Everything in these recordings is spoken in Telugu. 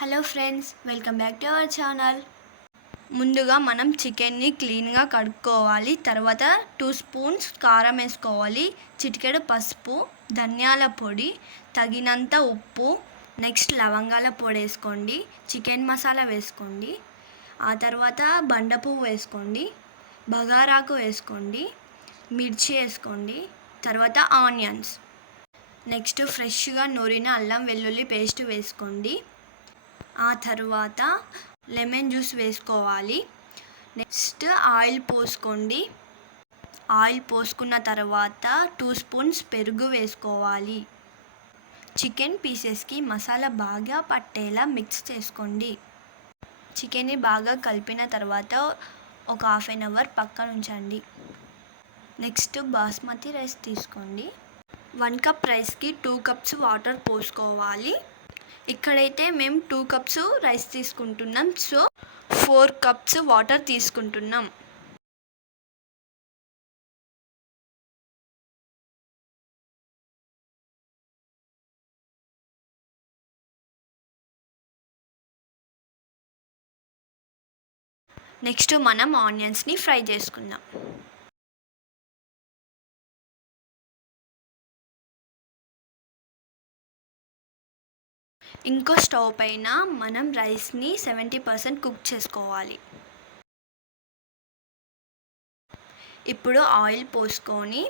Hello friends, welcome back to our channel. ముందుగా మనం చికెన్ని క్లీన్గా కడుక్కోవాలి. తర్వాత 2 స్పూన్స్ కారం వేసుకోవాలి, చిటికెడు పసుపు, ధనియాల పొడి, తగినంత ఉప్పు, నెక్స్ట్ లవంగాల పొడి వేసుకోండి, చికెన్ మసాలా వేసుకోండి, ఆ తర్వాత బండ పువ్వు వేసుకోండి, బగారాకు వేసుకోండి, మిర్చి వేసుకోండి, తర్వాత ఆనియన్స్, నెక్స్ట్ ఫ్రెష్గా నూరిన అల్లం వెల్లుల్లి పేస్ట్ వేసుకోండి. ఆ తర్వాత లెమన్ జ్యూస్ వేసుకోవాలి. నెక్స్ట్ ఆయిల్ పోసుకోండి. ఆయిల్ పోసుకున్న తర్వాత 2 స్పూన్స్ పెరుగు వేసుకోవాలి. చికెన్ పీసెస్కి మసాలా బాగా పట్టేలా మిక్స్ చేసుకోండి. చికెన్ని బాగా కలిపిన తర్వాత ఒక హాఫ్ అన్ అవర్ పక్కన ఉంచండి. నెక్స్ట్ బాస్మతి రైస్ తీసుకోండి. 1 కప్ రైస్కి 2 కప్స్ వాటర్ పోసుకోవాలి. ఇక్కడైతే మేము 2 కప్స్ రైస్ తీసుకుంటున్నాం, సో 4 కప్స్ వాటర్ తీసుకుంటున్నాం. నెక్స్ట్ మనం ఆనియన్స్ని ఫ్రై చేసుకుందాం. ఇంకో స్టవ్ పైన మనం రైస్ని 70% కుక్ చేసుకోవాలి. ఇప్పుడు ఆయిల్ పోసుకొని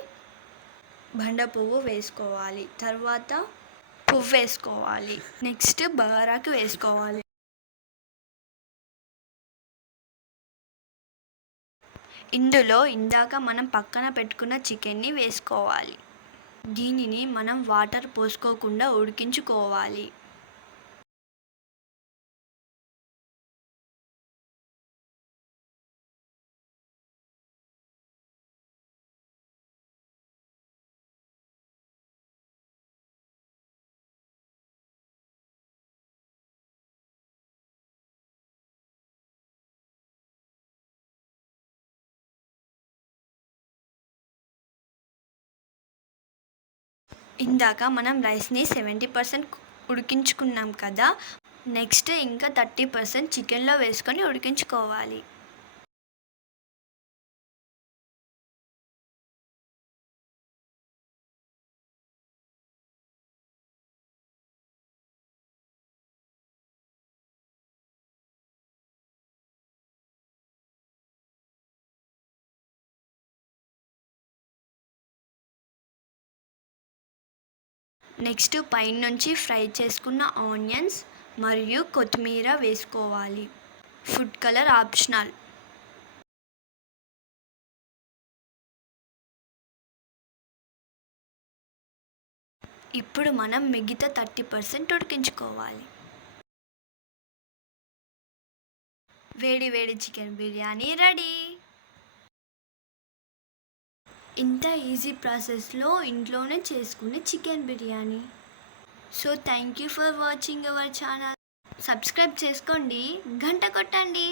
బండ పువ్వు వేసుకోవాలి, తర్వాత పువ్వు వేసుకోవాలి, నెక్స్ట్ బగారాకు వేసుకోవాలి. ఇందులో ఇందాక మనం పక్కన పెట్టుకున్న చికెన్ని వేసుకోవాలి. దీనిని మనం వాటర్ పోసుకోకుండా ఉడికించుకోవాలి. ఇందాక మనం రైస్ని 70% ఉడికించుకున్నాం కదా, నెక్స్ట్ ఇంకా 30% చికెన్లో వేసుకొని ఉడికించుకోవాలి. నెక్స్ట్ పైనుంచి ఫ్రై చేసుకున్న ఆనియన్స్ మరియు కొత్తిమీర వేసుకోవాలి. Food colour optional. ఇప్పుడు మనం మిగతా 30% ఉడికించుకోవాలి. వేడి వేడి చికెన్ బిర్యానీ రెడీ. ఇంత ఈజీ ప్రాసెస్లో ఇంట్లోనే చేసుకునే chicken biryani. So thank you for watching our channel. Subscribe చేసుకోండి, గంట కొట్టండి.